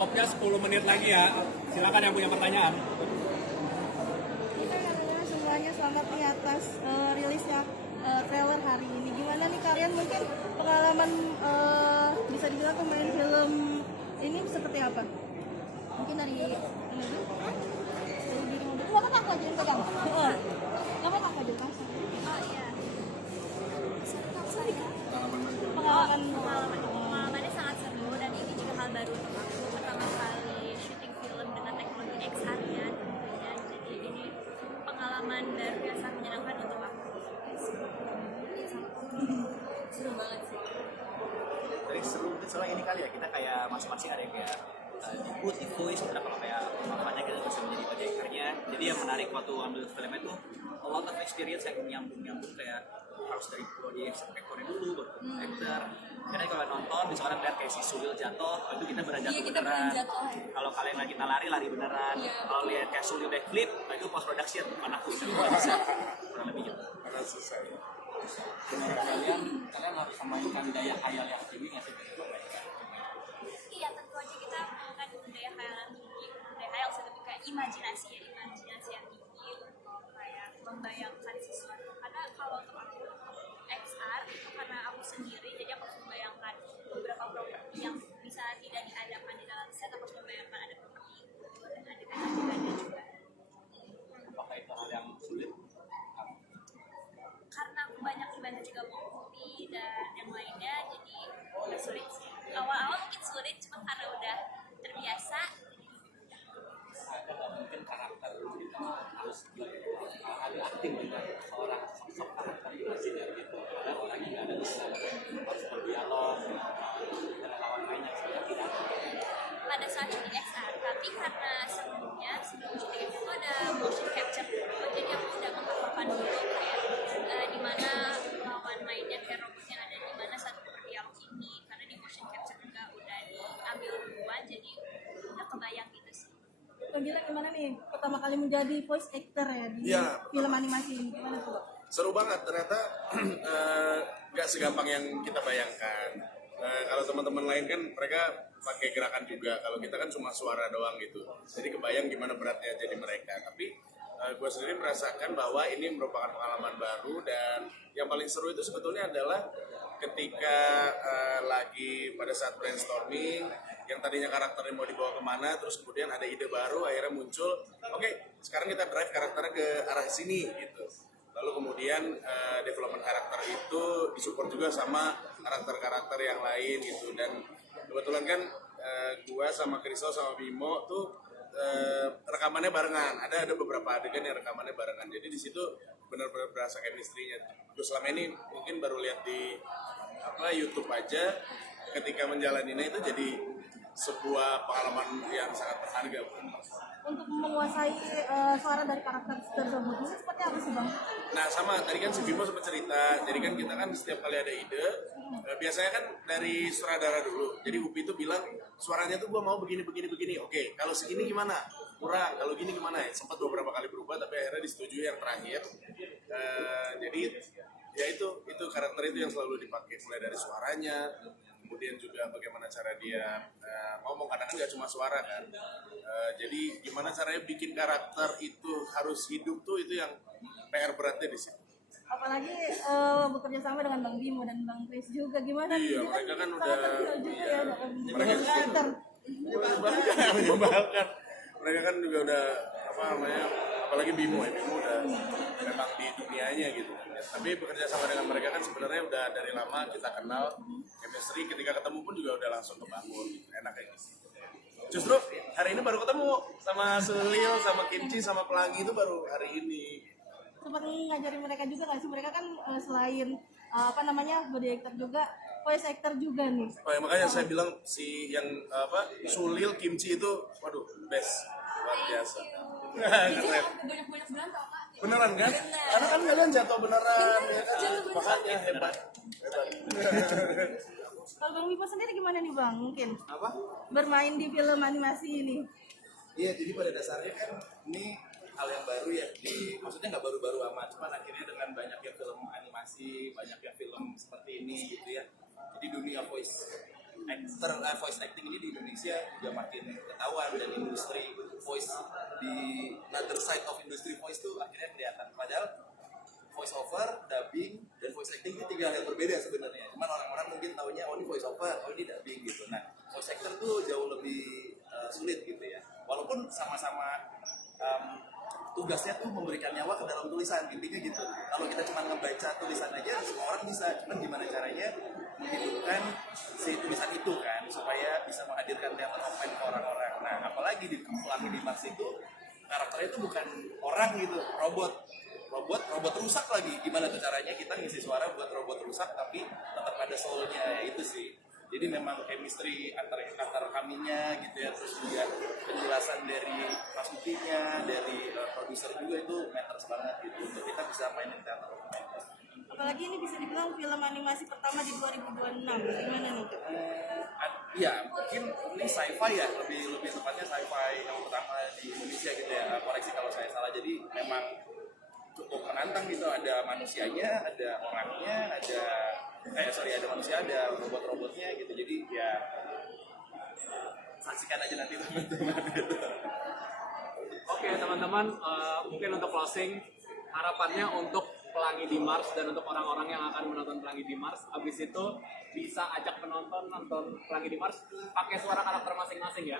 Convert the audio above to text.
Stopnya 10 menit lagi ya. Silakan yang punya pertanyaan. Karena semuanya selamat nih atas rilisnya trailer hari ini. Gimana nih kalian mungkin pengalaman bisa dibilang pemain film ini seperti apa? Mungkin dari ini dulu. Dari diri dulu. Nggak apa-apa aku aja yang pegang. Nggak apa-apa aku aja langsung. Oh iya. Pengalamannya sangat seru dan ini juga hal baru untuk aku. Pertama kali syuting film dengan teknologi XR ya tentunya. Jadi ini pengalaman baru yang sangat menyenangkan untuk aku. Seru banget sih. Dari seru mungkin soalnya ini kali ya, kita kayak masing-masing ada yang kayak di mood, di voice, kita kalau kayak makanya kita bisa menjadi projectornya. Jadi yang menarik waktu ambil filmnya tuh a lot of experience yang nyambung kayak harus dari prodi aktornya dulu baru actor. Karena kalau nonton bisa orang lihat kayak si Sulil jatuh, itu kita beneran Iya, kita beneran. beneran jatuh. Kalau kalian lagi kita lari beneran. Iya. Kalau lihat kayak Sulil backflip, itu post production bukan aku. Bisa kurang lebih gitu. Karena selesai. Menurut kalian harus memainkan daya khayal yang tinggi nggak sih? Iya, tentu aja kita menggunakan daya khayal yang tinggi. Daya khayal sih lebih kayak imajinasi yang tinggi untuk kayak membayangkan sesuatu. Karena kalau untuk aku XR itu karena aku sendiri, jadi aku harus membayangkan beberapa properti yang bisa tidak diadakan di dalam set. Aku harus membayangkan ada properti itu dan ada adegan juga. Apakah itu hal yang sulit? Karena aku banyak dibantu juga movie dan yang lainnya, jadi nggak sulit sih. Awal-awal mungkin sulit, cuma karena udah terbiasa. Ada nggak mungkin karakter kita harus ada acting dengan seorang sosok karakter imajiner gitu? Karena orangnya nggak ada di sana, harus berdialog dengan lawan mainnya sebenarnya tidak ada. Pada saat syuting XR, tapi karena sebelum syuting itu ada motion capture dulu, jadi aku udah menghafalkan dulu kayak di mana lawan mainnya kayak robotnya ada di mana saat berdialog ini, karena di motion capture juga udah diambil duluan, jadi udah kebayang gitu sih. Gila gimana nih pertama kali menjadi voice actor ya di Iya, film animasi ini? Gimana tuh? Seru banget, ternyata nggak segampang yang kita bayangkan. Kalau teman-teman lain kan mereka pakai gerakan juga, kalau kita kan cuma suara doang gitu. Jadi kebayang gimana beratnya jadi mereka. Tapi gue sendiri merasakan bahwa ini merupakan pengalaman baru, dan yang paling seru itu sebetulnya adalah ketika lagi pada saat brainstorming, yang tadinya karakternya mau dibawa kemana, terus kemudian ada ide baru, akhirnya muncul, oke, sekarang kita drive karakternya ke arah sini gitu. Lalu kemudian development karakter itu disupport juga sama karakter-karakter yang lain gitu. Dan kebetulan kan gua sama Kriso sama Bimo tuh rekamannya barengan. Ada beberapa adegan yang rekamannya barengan. Jadi di situ benar-benar berasa chemistry-nya. Terus selama ini mungkin baru lihat di YouTube aja, ketika menjalaninya itu jadi sebuah pengalaman yang sangat berharga. Untuk menguasai suara dari karakter tersebut ini seperti apa sih Bang? Nah sama, tadi kan si Bimo sempat cerita, jadi kan kita kan setiap kali ada ide, biasanya kan dari sutradara dulu. Jadi Upi itu bilang, suaranya tuh gua mau begini, oke, kalau segini gimana? Kurang, kalau gini gimana? Sempat beberapa kali berubah, tapi akhirnya disetujui yang terakhir. Jadi ya itu karakter itu yang selalu dipakai, mulai dari suaranya, kemudian juga bagaimana cara dia ngomong, kadang kan nggak cuma suara kan. Jadi gimana caranya bikin karakter itu harus hidup tuh, itu yang PR beratnya di situ. Apalagi bekerja sama dengan Bang Bimo dan Bang Chris juga, gimana Iya, nih? mereka kan sangat udah terkenal juga ya dalam mereka karakter. menyebalkan. Mereka kan juga udah apa namanya, apalagi Bimo udah memang di dunianya gitu. Tapi bekerja sama dengan mereka kan sebenarnya udah dari lama kita kenal, chemistry ketika ketemu pun juga udah langsung kebangun gitu. Enak kayak gitu. Justru hari ini baru ketemu sama Sulil, sama Kimchi, sama Pelangi itu baru hari ini. Sempat ngajarin mereka juga nggak sih? Mereka kan selain apa namanya body actor juga, voice actor juga nih. Oh, ya, makanya saya bilang si yang Sulil, Kimchi itu waduh best, luar biasa. Keren. Banyak-banyak bilang tau Kak. Beneran kan? Karena kan kalian jatuh beneran ya kan? Makanya hebat. Kalau Bang Bimo sendiri gimana nih Bang? Mungkin Apa? bermain di film animasi ini. Iya, jadi pada dasarnya kan ini hal yang baru ya, maksudnya nggak baru-baru amat, cuman akhirnya dengan banyaknya film animasi, banyaknya film seperti ini gitu ya, jadi dunia voice voice acting ini di Indonesia juga makin ketahuan, dan industri voice di another side of industry voice tuh akhirnya kelihatan. Padahal voice over, dubbing, dan voice acting itu tiga hal yang berbeda sebenarnya. Cuman orang-orang mungkin taunya oh ini voice over, oh ini dubbing gitu. Nah, voice actor tuh jauh lebih sulit gitu ya. Walaupun sama-sama tugasnya tuh memberikan nyawa ke dalam tulisan, intinya gitu. Kalau kita cuma ngebaca tulisan aja, semua orang bisa. Cuman gimana caranya menghidupkan si tulisan itu kan, supaya bisa menghadirkan teater of mind ke orang-orang. Nah, apalagi di Pelangi di Mars itu karakternya itu bukan orang gitu, robot rusak lagi. Gimana tuh caranya kita ngisi suara buat robot rusak tapi tetap ada soulnya, ya itu sih. Jadi memang chemistry antar kaminya gitu ya, terus juga penjelasan dari Pasukinya, dari produser juga itu matters banget gitu untuk kita bisa mainin teater. Apalagi ini bisa dibilang film animasi pertama di 2026. Gimana nih? Iya, mungkin ini sci-fi ya, lebih tepatnya sci-fi yang pertama di Indonesia gitu ya. Koreksi kalau saya salah. Jadi memang cukup menantang gitu, ada manusianya, ada orangnya, ada manusia, ada robot-robotnya gitu. Jadi ya saksikan aja nanti teman-teman gitu. Oke teman-teman, mungkin untuk closing, harapannya untuk Pelangi di Mars dan untuk orang-orang yang akan menonton Pelangi di Mars, abis itu bisa ajak penonton nonton Pelangi di Mars pakai suara karakter masing-masing ya.